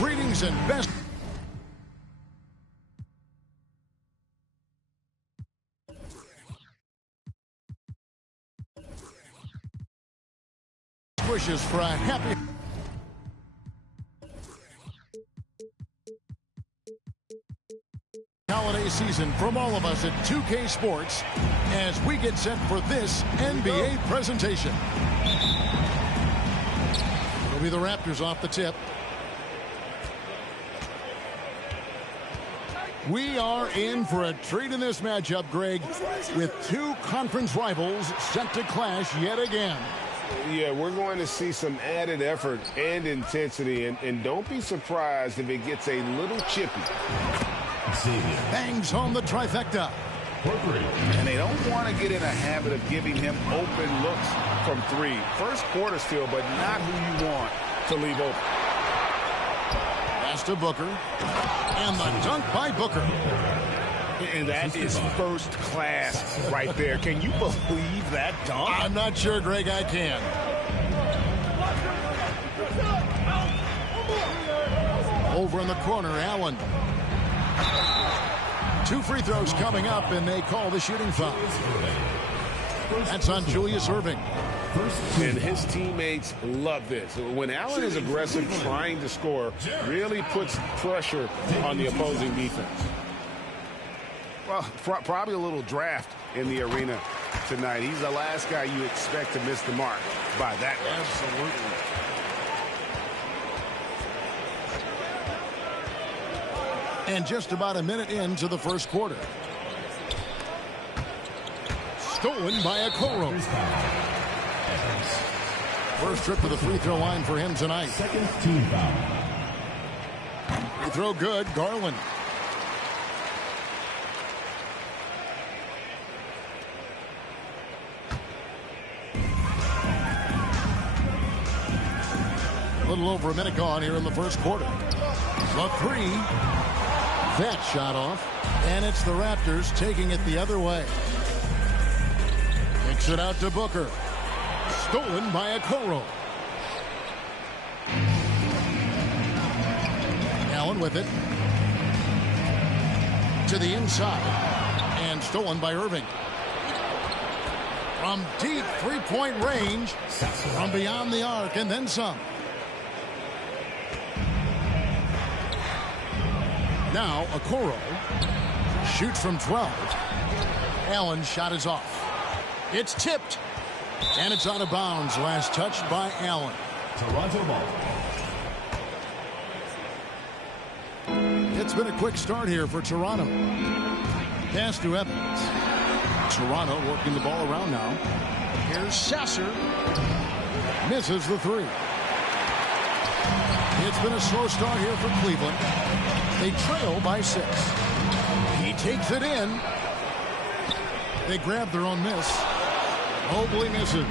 Greetings and best wishes for a happy holiday season from all of us at 2K Sports as we get set for this NBA presentation. It'll be the Raptors off the tip. We are in for a treat in this matchup, Greg, with two conference rivals set to clash yet again. Yeah, we're going to see some added effort and intensity, and don't be surprised if it gets a little chippy. Bangs home the trifecta. And they don't want to get in a habit of giving him open looks from three. First quarter still, but not who you want to leave open. Pass to Booker. And the dunk by Booker. And that is first class right there. Can you believe that dunk? I'm not sure, Greg, I can. Over in the corner, Allen. 2 free throws coming up, and they call the shooting foul. That's on Julius Erving. And his teammates love this. When Allen is aggressive trying to score, really puts pressure on the opposing defense. Well, probably a little draft in the arena tonight. He's the last guy you expect to miss the mark by that much. Absolutely. And just about a minute into the first quarter. Stolen by Okoro. First trip to the free throw line for him tonight. Second team foul. Free throw good, Garland. A little over a minute gone here in the first quarter. The three. That shot off. And it's the Raptors taking it the other way. Kicks it out to Booker. Stolen by Okoro. Allen with it. To the inside. And stolen by Erving. From deep three-point range. From beyond the arc and then some. Now, Okoro shoots from 12. Allen's shot is off. It's tipped. And it's out of bounds. Last touched by Allen. Toronto ball. It's been a quick start here for Toronto. Pass to Evans. Toronto working the ball around now. Here's Sasser. Misses the three. It's been a slow start here for Cleveland. They trail by 6. He takes it in. They grab their own miss. Mobley misses.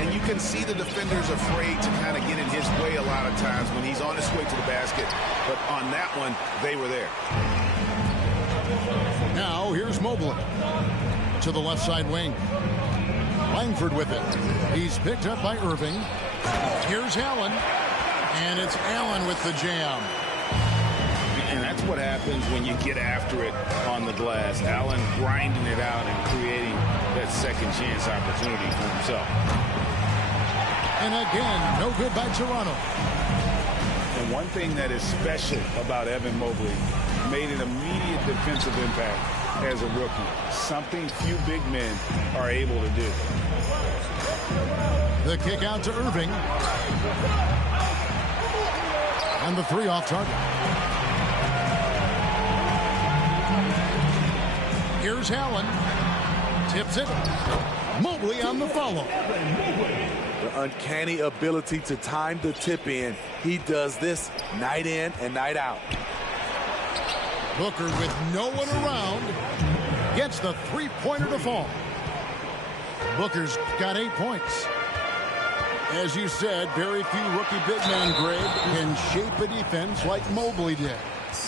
And you can see the defenders afraid to kind of get in his way a lot of times when he's on his way to the basket. But on that one, they were there. Now here's Mobley. To the left side wing. Langford with it. He's picked up by Erving. Here's Allen. And it's Allen with the jam. And that's what happens when you get after it on the glass. Allen grinding it out and creating that second chance opportunity for himself. And again, no good by Toronto. And one thing that is special about Evan Mobley, made an immediate defensive impact as a rookie. Something few big men are able to do. The kick out to Erving. And the three off target. Here's Allen. Tips it. Mobley on the follow. The uncanny ability to time the tip in. He does this night in and night out. Booker with no one around gets the three-pointer to fall. Booker's got 8 points. As you said, very few rookie big men, Greg, can shape a defense like Mobley did.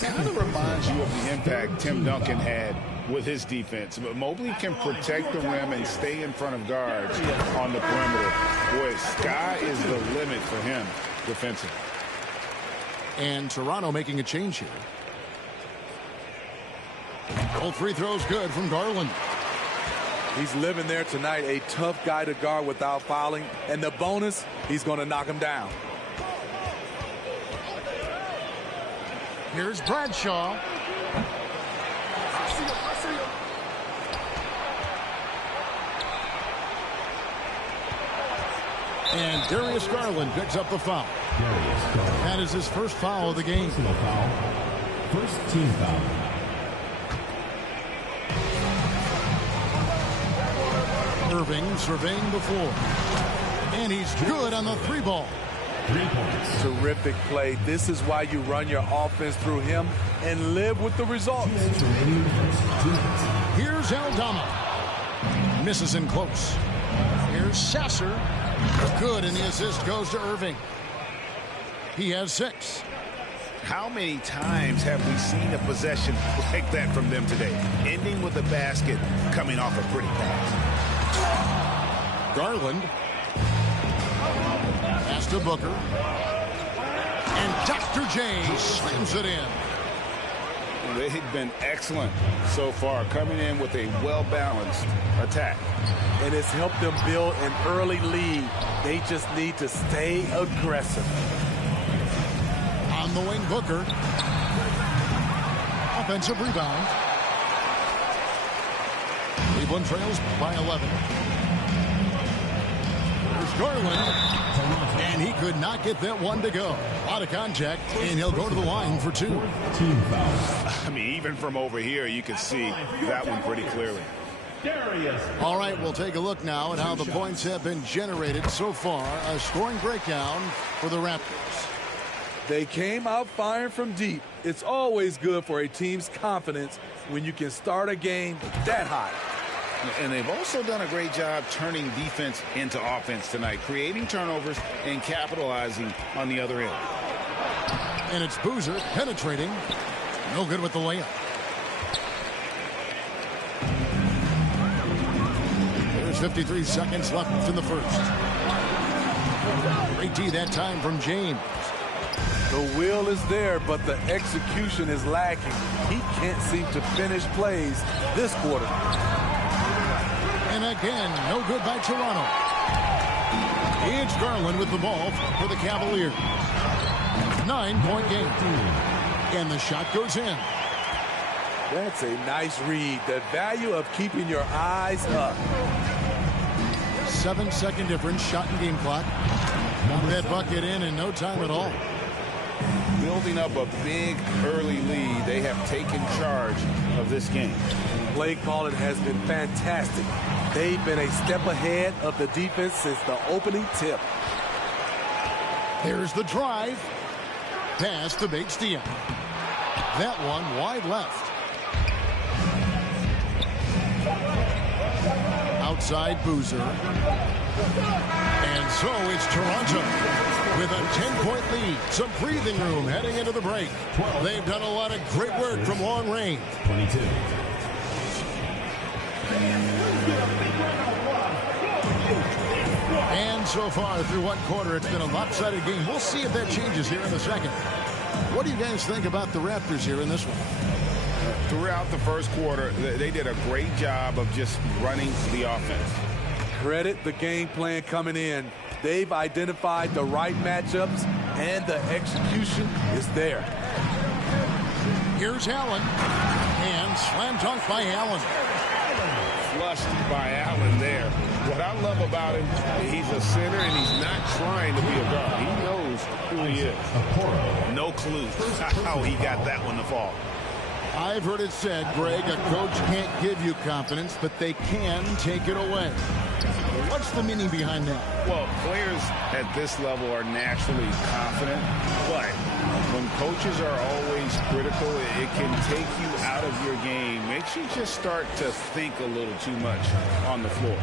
Kind of reminds you of the impact Tim Duncan had with his defense. But Mobley can protect the rim and stay in front of guards on the perimeter. Boy, sky is the limit for him defensively. And Toronto making a change here. All free throws good from Garland. He's living there tonight, a tough guy to guard without fouling. And the bonus, he's going to knock him down. Here's Bradshaw. And Darius Garland picks up the foul. That is his first foul of the game. Foul. First team foul. Irving surveying the floor. And he's good on the three ball. 3 points. Terrific play. This is why you run your offense through him and live with the results. Here's Aldama. Misses in close. Here's Sasser. Good, and the assist goes to Irving. He has 6. How many times have we seen a possession like that from them today? Ending with a basket, coming off a pretty pass. Garland. Pass to Booker. And Dr. J slams it in. They've been excellent so far, coming in with a well-balanced attack. And it's helped them build an early lead. They just need to stay aggressive. On the wing, Booker. Offensive rebound. Cleveland trails by 11. There's Garland. And he could not get that one to go. A lot of contact, and he'll go to the line for 2. Team foul. I mean, even from over here, you can see that one pretty clearly. All right, we'll take a look now at how the points have been generated so far. A scoring breakdown for the Raptors. They came out firing from deep. It's always good for a team's confidence when you can start a game that high. And they've also done a great job turning defense into offense tonight, creating turnovers and capitalizing on the other end. And it's Boozer penetrating. No good with the layup. There's 53 seconds left in the first. Great D that time from James. The will is there, but the execution is lacking. He can't seem to finish plays this quarter. And again, no good by Toronto. It's Garland with the ball for the Cavaliers. 9-point game. And the shot goes in. That's a nice read. The value of keeping your eyes up. 7-second difference, shot and game clock. Got that bucket in no time at all. Building up a big early lead, they have taken charge of this game. Play calling has been fantastic. They've been a step ahead of the defense since the opening tip. Here's the drive. Pass to Bates-Diop. That one wide left. Outside Boozer. And so it's Toronto with a 10-point lead. Some breathing room heading into the break. They've done a lot of great work from long range. 22. And so far through one quarter, it's been a lopsided game. We'll see if that changes here in the second. What do you guys think about the Raptors here in this one? Throughout the first quarter, they did a great job of just running the offense. Credit the game plan coming in. They've identified the right matchups, and the execution is there. Here's Allen. And slam dunk by Allen. Flushed by Allen there. What I love about him, he's a center and he's not trying to be a guard. He knows who he is. No clue how he got that one to fall. I've heard it said, Greg, a coach can't give you confidence, but they can take it away. What's the meaning behind that? Well, players at this level are naturally confident, but when coaches are always critical, it can take you out of your game. Makes you just start to think a little too much on the floor.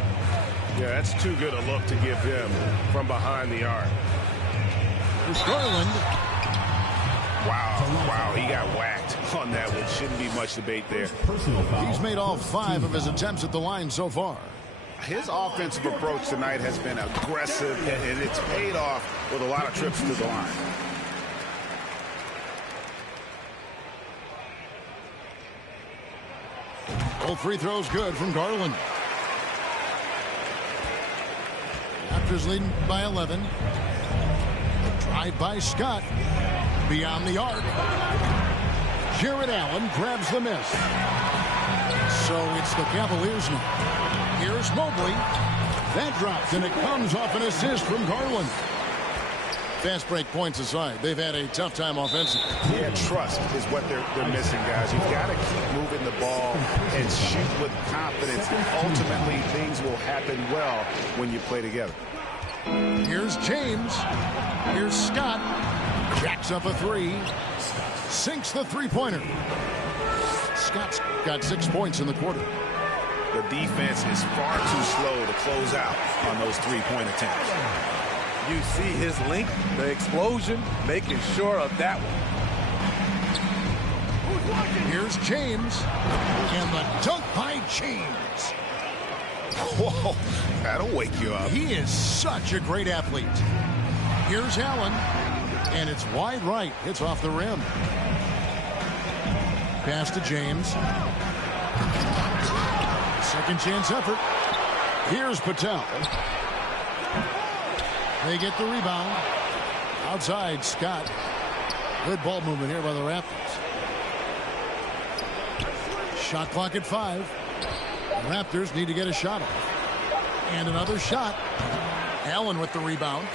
Yeah, that's too good a look to give him from behind the arc. It's Garland. Wow, he got whacked on that one. Shouldn't be much debate there. He's made all 5 of his attempts at the line so far. His offensive approach tonight has been aggressive, and it's paid off with a lot of trips to the line. Both free throws good from Garland. Raptors leading by 11. A drive by Scott. Beyond the arc. Jared Allen grabs the miss. So it's the Cavaliers now. Here's Mobley. That drops, and it comes off an assist from Garland. Fast break points aside, they've had a tough time offensively. Yeah, trust is what they're missing, guys. You've got to keep moving the ball and shoot with confidence. Ultimately, things will happen well when you play together. Here's James. Here's Scott. Jacks up a three. Sinks the three-pointer. Scott's got 6 points in the quarter. The defense is far too slow to close out on those three-point attempts. You see his length, the explosion, making sure of that one. Here's James. And the dunk by James. Whoa, that'll wake you up. He is such a great athlete. Here's Allen. And it's wide right. It's off the rim. Pass to James. Second chance effort. Here's Patel. They get the rebound. Outside, Scott. Good ball movement here by the Raptors. Shot clock at 5. The Raptors need to get a shot off. And another shot. Allen with the rebound.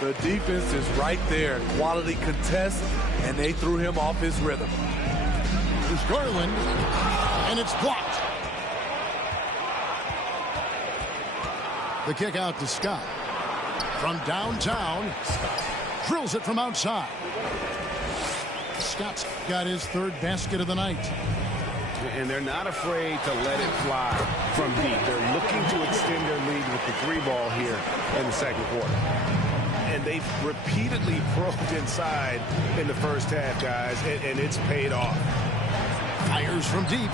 The defense is right there. Quality contest, and they threw him off his rhythm. There's Garland, and it's blocked. The kick out to Scott. From downtown, drills it from outside. Scott's got his third basket of the night. And they're not afraid to let it fly from deep. They're looking to extend their lead with the three ball here in the second quarter. And they've repeatedly probed inside in the first half, guys, and it's paid off. Fires from deep.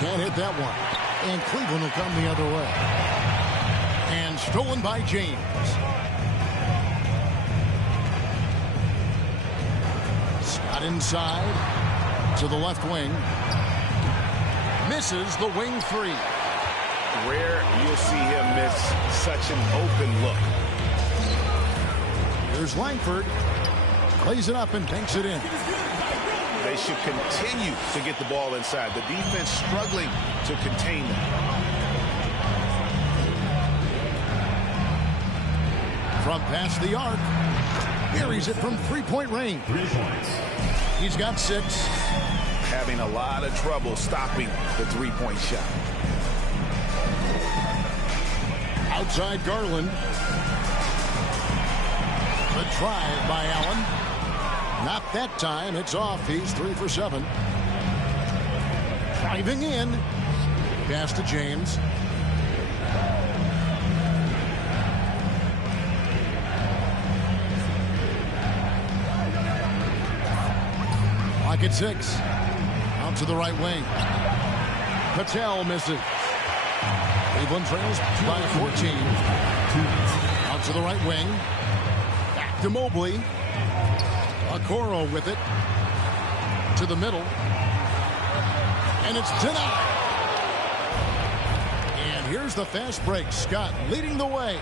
Can't hit that one. And Cleveland will come the other way. And stolen by James. Scott inside to the left wing. Misses the wing three. Rare you'll see him miss such an open look. Here's Langford. Plays it up and banks it in. They should continue to get the ball inside. The defense struggling to contain them. From past the arc. Buries it from three-point range. 3 points. He's got 6. Having a lot of trouble stopping the three-point shot. Outside Garland. The drive by Allen. Not that time. It's off. He's 3 for 7. Driving in. Pass to James. Clock at 6. Out to the right wing. Patel misses. Cleveland trails by 14. Out to the right wing. Back to Mobley. Okoro with it. To the middle. And it's denied. And here's the fast break. Scott leading the way.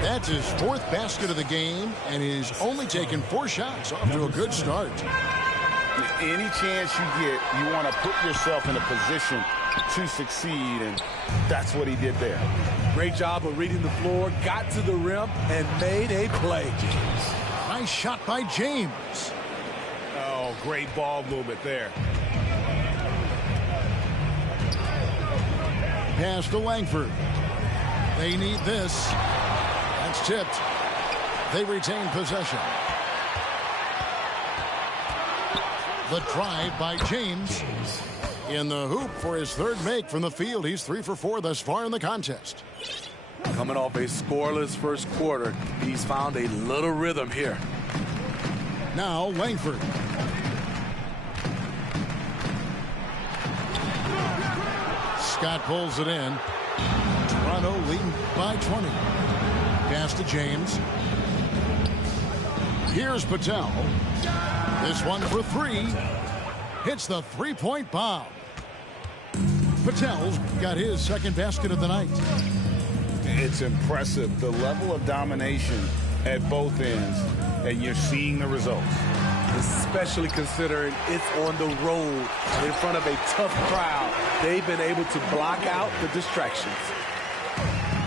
That's his 4th basket of the game, and he's only taken 4 shots. Off to a good start. Any chance you get, you want to put yourself in a position to succeed, and that's what he did there. Great job of reading the floor, got to the rim, and made a play. Nice shot by James. Oh, great ball movement there. Pass to Langford. They need this. That's tipped. They retain possession. The drive by James. In the hoop for his 3rd make from the field. He's 3 for 4 thus far in the contest. Coming off a scoreless first quarter, he's found a little rhythm here. Now Langford. Scott pulls it in. Toronto leading by 20. Pass to James. Here's Patel. This one for 3. Hits the 3-point bomb. Patel's got his second basket of the night. It's impressive, the level of domination at both ends, and you're seeing the results. Especially considering it's on the road in front of a tough crowd. They've been able to block out the distractions.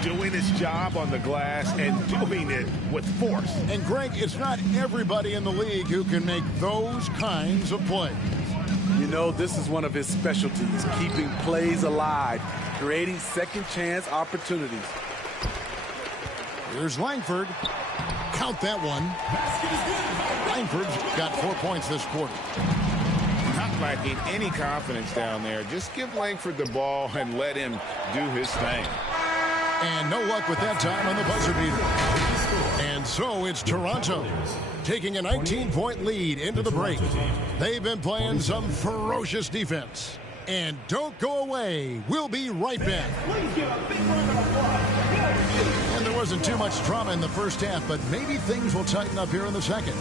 Doing his job on the glass and doing it with force. And Greg, it's not everybody in the league who can make those kinds of plays. You know, this is one of his specialties, keeping plays alive, creating second chance opportunities. Here's Langford. Count that one. Langford's got 4 points this quarter. Not lacking any confidence down there. Just give Langford the ball and let him do his thing. And no luck with that time on the buzzer beater. And so it's Toronto taking a 19-point lead into the break. They've been playing some ferocious defense. And don't go away. We'll be right back. And there wasn't too much drama in the first half, but maybe things will tighten up here in the second.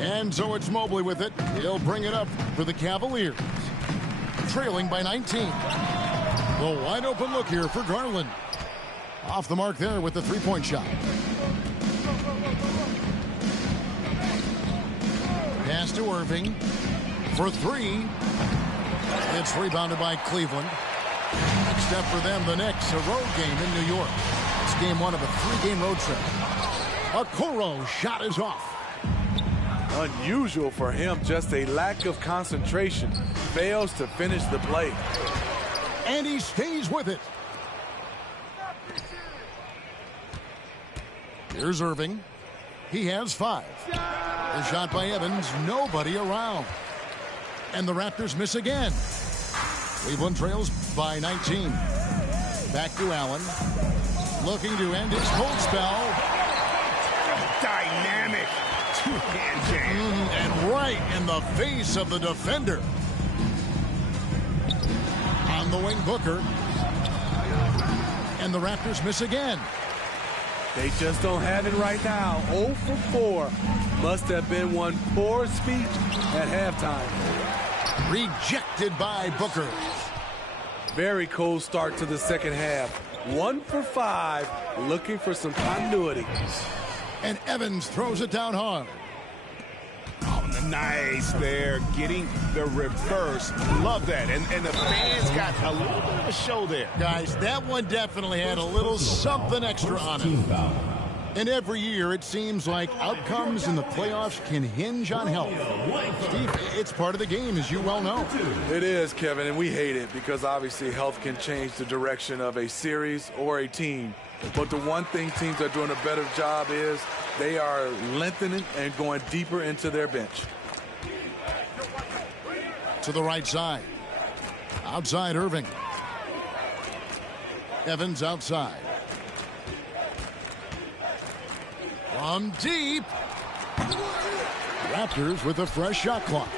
And so it's Mobley with it. He'll bring it up for the Cavaliers. Trailing by 19. The wide open look here for Garland. Off the mark there with the three-point shot. Pass to Irving for three. It's rebounded by Cleveland. Next step for them, the Knicks, a road game in New York. It's game one of a three-game road trip. Okoro shot is off. Unusual for him, just a lack of concentration. Fails to finish the play. And he stays with it. Here's Irving. He has 5. The shot by Evans, nobody around. And the Raptors miss again. Cleveland trails by 19. Back to Allen. Looking to end his cold spell. Dynamic two-hand jam. And right in the face of the defender. On the wing, Booker. And the Raptors miss again. They just don't have it right now. 0 for 4. Must have been one poor speech at halftime. Rejected by Booker. Very cold start to the second half. 1 for 5. Looking for some continuity. And Evans throws it down hard. Oh, nice there. Getting the reverse. Love that. And the fans got a little bit of a show there. Guys, that one definitely had a little something extra on it. And every year it seems like outcomes in the playoffs can hinge on health. Steve, it's part of the game, as you well know. It is, Kevin, and we hate it because obviously health can change the direction of a series or a team. But the one thing teams are doing a better job is they are lengthening and going deeper into their bench. To the right side. Outside Irving. Evans outside. From deep. Raptors with a fresh shot clock.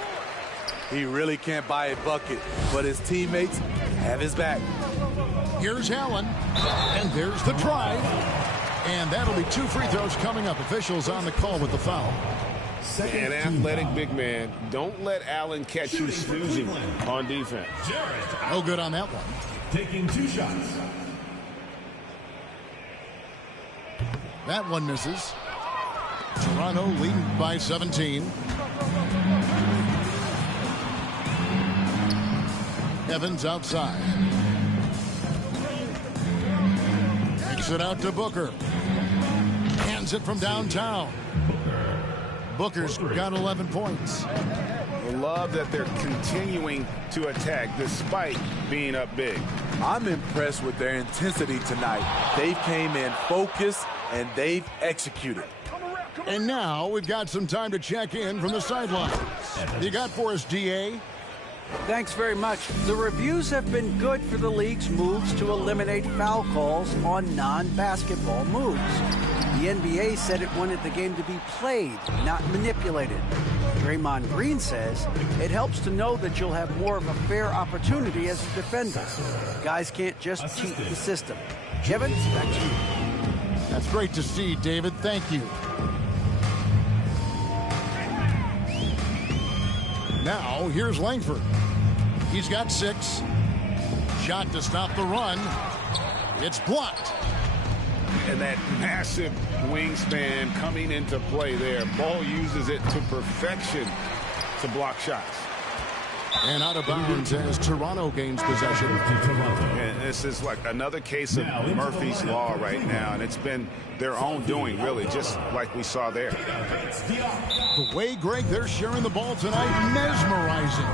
He really can't buy a bucket, but his teammates have his back. Here's Allen. And there's the drive. And that'll be 2 free throws coming up. Officials on the call with the foul. An athletic big man. Don't let Allen catch you snoozing on defense. No good on that one. Taking 2 shots. That one misses. Toronto leading by 17. Evans outside. Kicks it out to Booker. Hands it from downtown. Booker's got 11 points. I love that they're continuing to attack despite being up big. I'm impressed with their intensity tonight. They came in focused and they've executed. And now we've got some time to check in from the sidelines. You got for us, DA? Thanks very much. The reviews have been good for the league's moves to eliminate foul calls on non-basketball moves. The NBA said it wanted the game to be played, not manipulated. Draymond Green says it helps to know that you'll have more of a fair opportunity as a defender. Guys can't just cheat the system. Kevin, back to you. That's great to see, David. Thank you. Now, here's Langford. He's got 6. Shot to stop the run. It's blocked. And that massive wingspan coming into play there. Ball uses it to perfection to block shots. And out of bounds as Toronto gains possession. And this is like another case of Murphy's Law right now, and it's been their own doing, really, just like we saw there. The way, Greg, they're sharing the ball tonight, mesmerizing.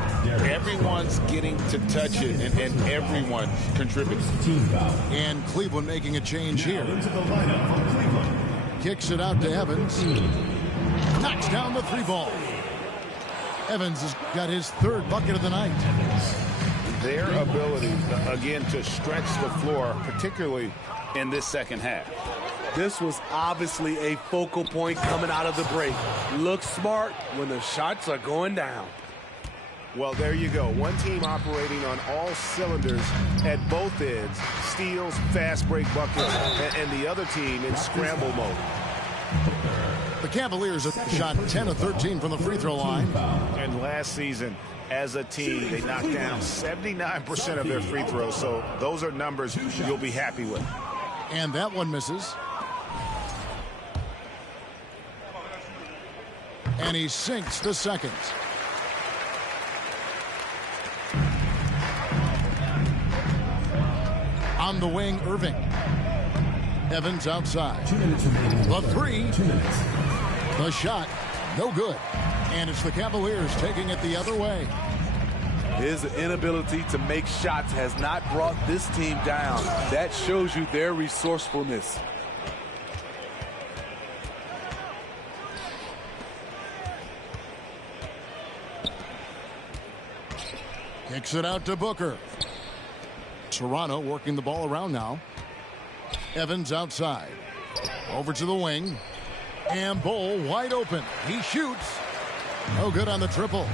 Everyone's getting to touch it, and everyone contributes. And Cleveland making a change here. Kicks it out to Evans. Knocks down the 3 ball. Evans has got his 3rd bucket of the night. Their ability, again, to stretch the floor, particularly in this second half. This was obviously a focal point coming out of the break. Look smart when the shots are going down. Well, there you go. One team operating on all cylinders at both ends. Steals, fast break buckets, and the other team in scramble mode. The Cavaliers have shot 10 of 13 from the free throw line. And last season, as a team, they knocked down 79% of their free throws. So those are numbers you'll be happy with. And that one misses. And he sinks the second. On the wing, Irving. Evans outside. 2 minutes remaining. The 3. 2 minutes. The shot, no good. And it's the Cavaliers taking it the other way. His inability to make shots has not brought this team down. That shows you their resourcefulness. Kicks it out to Booker. Toronto working the ball around now. Evans outside. Over to the wing. And Bull wide open. He shoots. No good on the triple.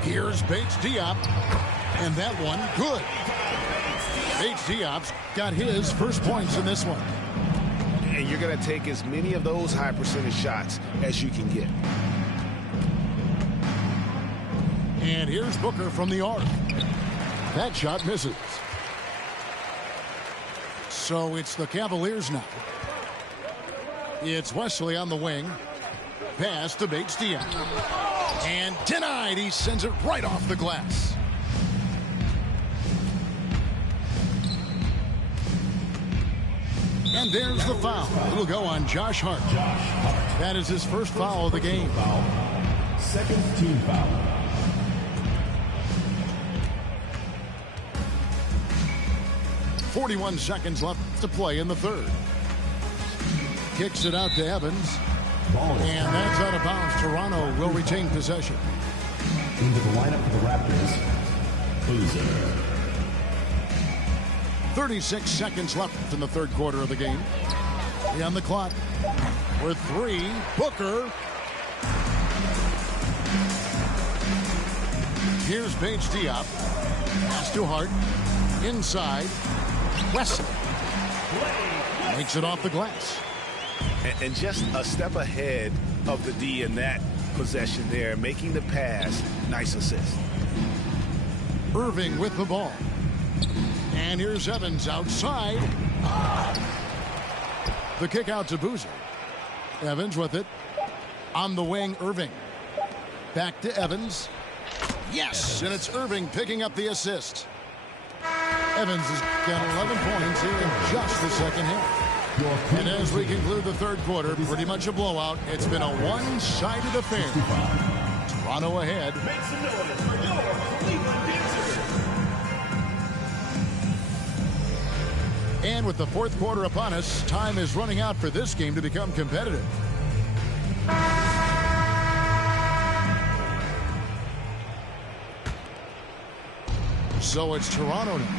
Here's Bates Diop. And that one, good. Bates Diop's got his first points in this one. And you're going to take as many of those high percentage shots as you can get. And here's Booker from the arc. That shot misses. So it's the Cavaliers now. It's Wesley on the wing. Pass to Bates Diop. And denied. He sends it right off the glass. And there's the foul. It'll go on Josh Hart. That is his first foul of the game. Second team foul. .41 seconds left to play in the third. Kicks it out to Evans. And that's out of bounds. Toronto will retain possession. Into the lineup for the Raptors, Boozer. 36 seconds left in the third quarter of the game. On the clock. With 3, Booker. Here's Bates Diop. Pass to Hart. Inside. Wesley. Makes it off the glass. And just a step ahead of the D in that possession there, making the pass. Nice assist. Irving with the ball. And here's Evans outside. The kick out to Boozer. Evans with it. On the wing, Irving. Back to Evans. Yes, and it's Irving picking up the assist. Evans has got 11 points here in just the second half. And as we conclude the third quarter, pretty much a blowout. It's been a one-sided affair. Toronto ahead. Make some noise for your Cleveland Dancers. And with the fourth quarter upon us, time is running out for this game to become competitive. So it's Toronto now.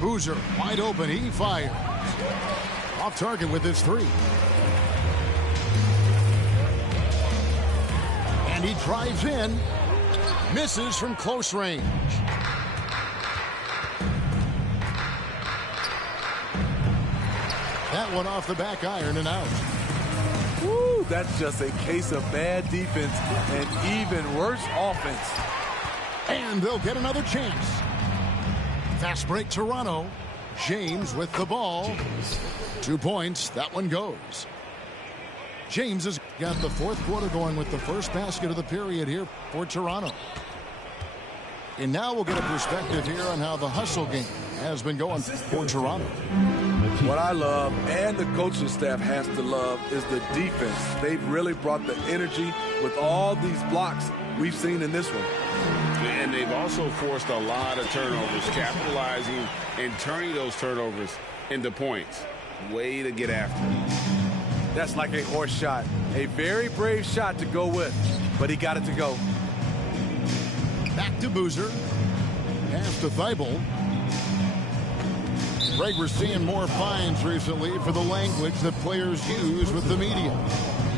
Boozer wide open. He fires. Off target with his 3. And he drives in. Misses from close range. That one off the back iron and out. Woo, that's just a case of bad defense and even worse offense. And they'll get another chance. Fast break Toronto. James with the ball. 2 points. That one goes. James has got the fourth quarter going with the first basket of the period here for Toronto. And now we'll get a perspective here on how the hustle game has been going for Toronto. What I love, and the coaching staff has to love, is the defense. They've really brought the energy with all these blocks we've seen in this one. And they've also forced a lot of turnovers, capitalizing and turning those turnovers into points. Way to get after it. That's like a horse shot. A very brave shot to go with, but he got it to go. Back to Boozer. Pass to Thibault. Greg, we're seeing more fines recently for the language that players use with the media.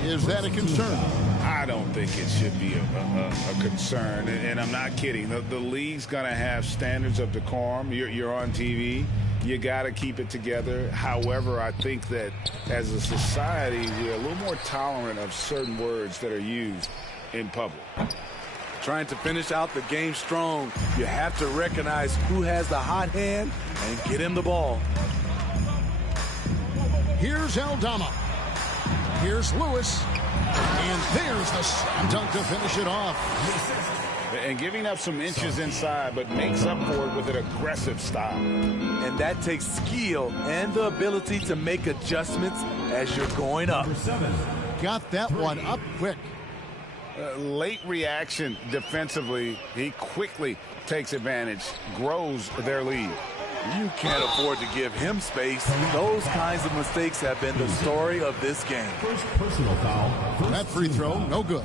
Is that a concern? I don't think it should be a concern, and I'm not kidding. The league's going to have standards of decorum. You're on TV. You got to keep it together. However, I think that as a society, we're a little more tolerant of certain words that are used in public. Trying to finish out the game strong, you have to recognize who has the hot hand and get him the ball. Here's Aldama. Here's Lewis. And there's the slam dunk to finish it off. And giving up some inches inside, but makes up for it with an aggressive style. And that takes skill and the ability to make adjustments as you're going up. Got that one up quick. Late reaction defensively. He quickly takes advantage, grows their lead. You can't afford to give him space. Those kinds of mistakes have been the story of this game. First personal foul. That free throw, no good.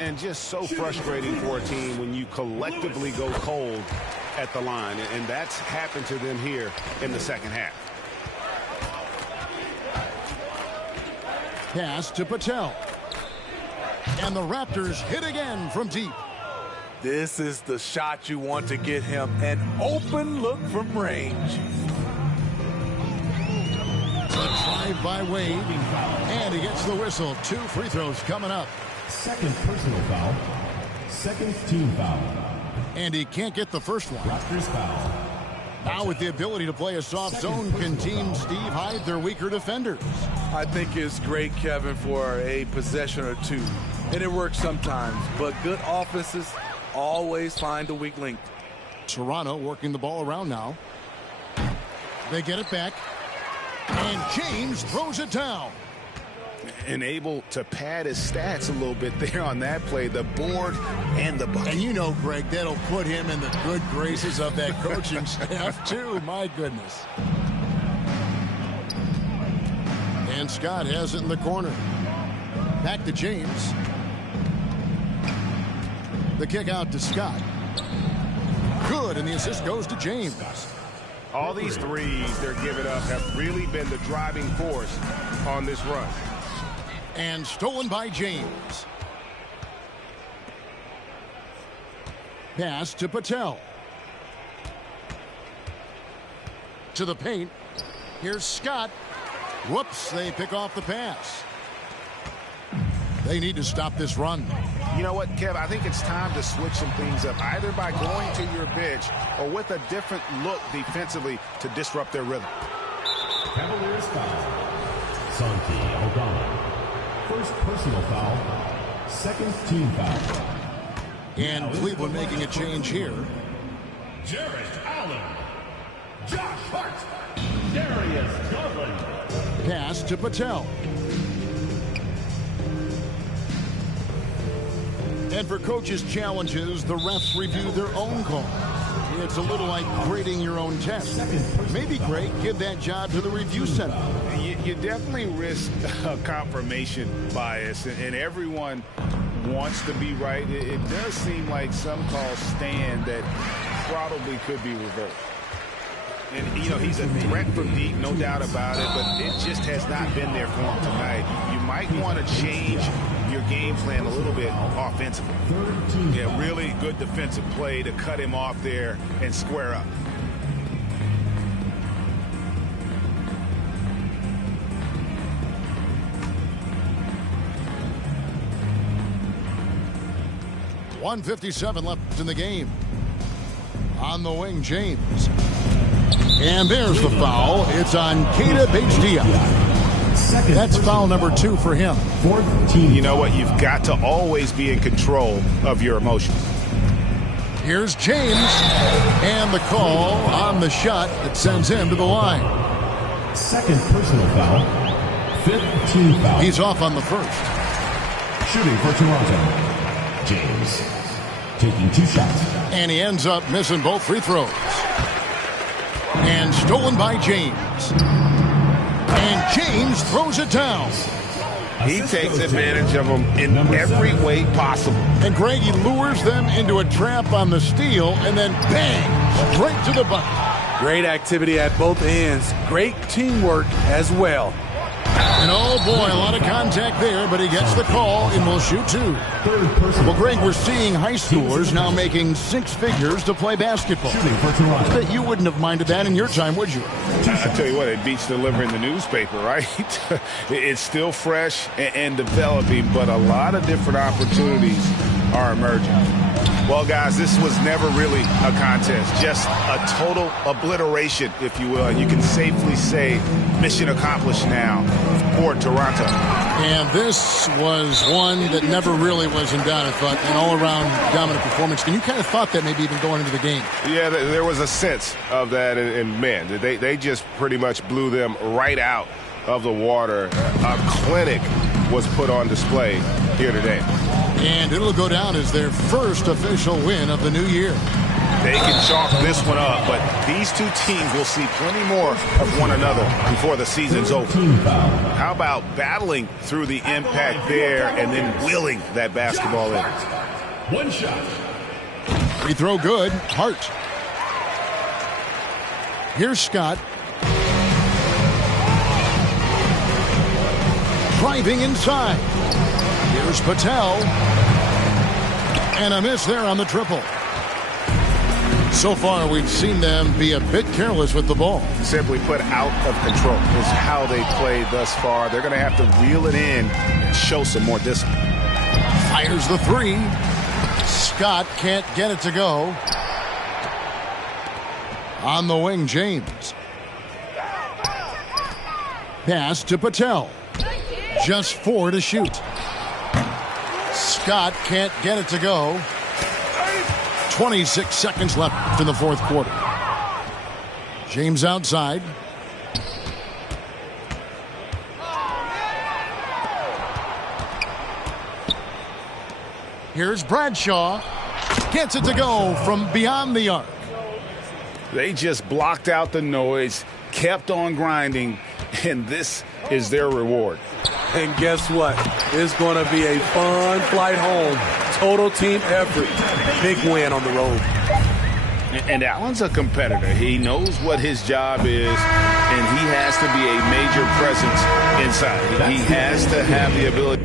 And just so frustrating for a team when you collectively go cold at the line. And that's happened to them here in the second half. Pass to Patel. And the Raptors hit again from deep. This is the shot you want to get him. An open look from range. Drive by Wade. And he gets the whistle. 2 free throws coming up. Second personal foul. Second team foul. And he can't get the first one. Raptors foul. Now with the ability to play a soft zone, can Team Steve hide their weaker defenders? I think it's great, Kevin, for a possession or two. And it works sometimes. But good offenses always find a weak link. Toronto working the ball around now. They get it back. And James throws it down. And able to pad his stats a little bit there on that play, the board and the bucket. And you know, Greg, that'll put him in the good graces of that coaching staff, too. My goodness. And Scott has it in the corner. Back to James. The kick out to Scott. Good, and the assist goes to James. All these threes they're giving up have really been the driving force on this run. And stolen by James. Pass to Patel. To the paint. Here's Scott. Whoops, they pick off the pass. They need to stop this run. You know what, Kev? I think it's time to switch some things up, either by going to your bench or with a different look defensively to disrupt their rhythm. Cavaliers foul. Santi Aldama. First personal foul. Second team foul. And Cleveland making a change here. Jarrett Allen. Josh Hart. Darius Garland. Pass to Patel. And for coaches' challenges, the refs review their own call. It's a little like grading your own test. Maybe, Greg, give that job to the review center. You definitely risk a confirmation bias, and everyone wants to be right. It does seem like some calls stand that probably could be reversed. And, you know, he's a threat from deep, no doubt about it, but it just has not been there for him tonight. You might want to change your game plan a little bit offensively. Yeah, really good defensive play to cut him off there and square up. 1:57 left in the game. On the wing, James. And there's the foul. It's on Keita Bates-Diop. That's foul number 2 for him. 14. You know what? You've got to always be in control of your emotions. Here's James. And the call on the shot that sends him to the line. Second personal foul. 15 foul. He's off on the first. Shooting for Toronto. James taking 2 shots. And he ends up missing both free throws. And stolen by James. And James throws it down. He takes advantage of them in every way possible. And Greg, he lures them into a trap on the steal, and then bang, straight to the bucket. Great activity at both ends. Great teamwork as well. And oh boy, a lot of contact there, but he gets the call and will shoot 2. Well, Greg, we're seeing high schoolers now making 6 figures to play basketball. I bet you wouldn't have minded that in your time, would you? I tell you what, it beats delivering the newspaper, right? It's still fresh and developing, but a lot of different opportunities are emerging. Well, guys, this was never really a contest, just a total obliteration, if you will. And you can safely say mission accomplished now for Toronto. And this was one that never really was in doubt. I thought an all-around dominant performance. And you kind of thought that maybe even going into the game. Yeah, there was a sense of that. And man, they just pretty much blew them right out of the water. A clinic was put on display here today. And it'll go down as their first official win of the new year. They can chalk this one up, but these two teams will see plenty more of one another before the season's over. How about battling through the impact there and then willing that basketball in? One shot. Free throw good. Hart. Here's Scott. Driving inside. Here's Patel. And a miss there on the triple. So far, we've seen them be a bit careless with the ball. Simply put, out of control is how they played thus far. They're going to have to reel it in and show some more discipline. Fires the 3. Scott can't get it to go. On the wing, James. Pass to Patel. Just 4 to shoot. Scott can't get it to go. 26 seconds left in the fourth quarter. James outside. Here's Bradshaw. Gets it to go from beyond the arc. They just blocked out the noise, kept on grinding, and this is their reward. And guess what? It's going to be a fun flight home. Total team effort. Big win on the road. And Allen's a competitor. He knows what his job is, and he has to be a major presence inside. He has to have the ability.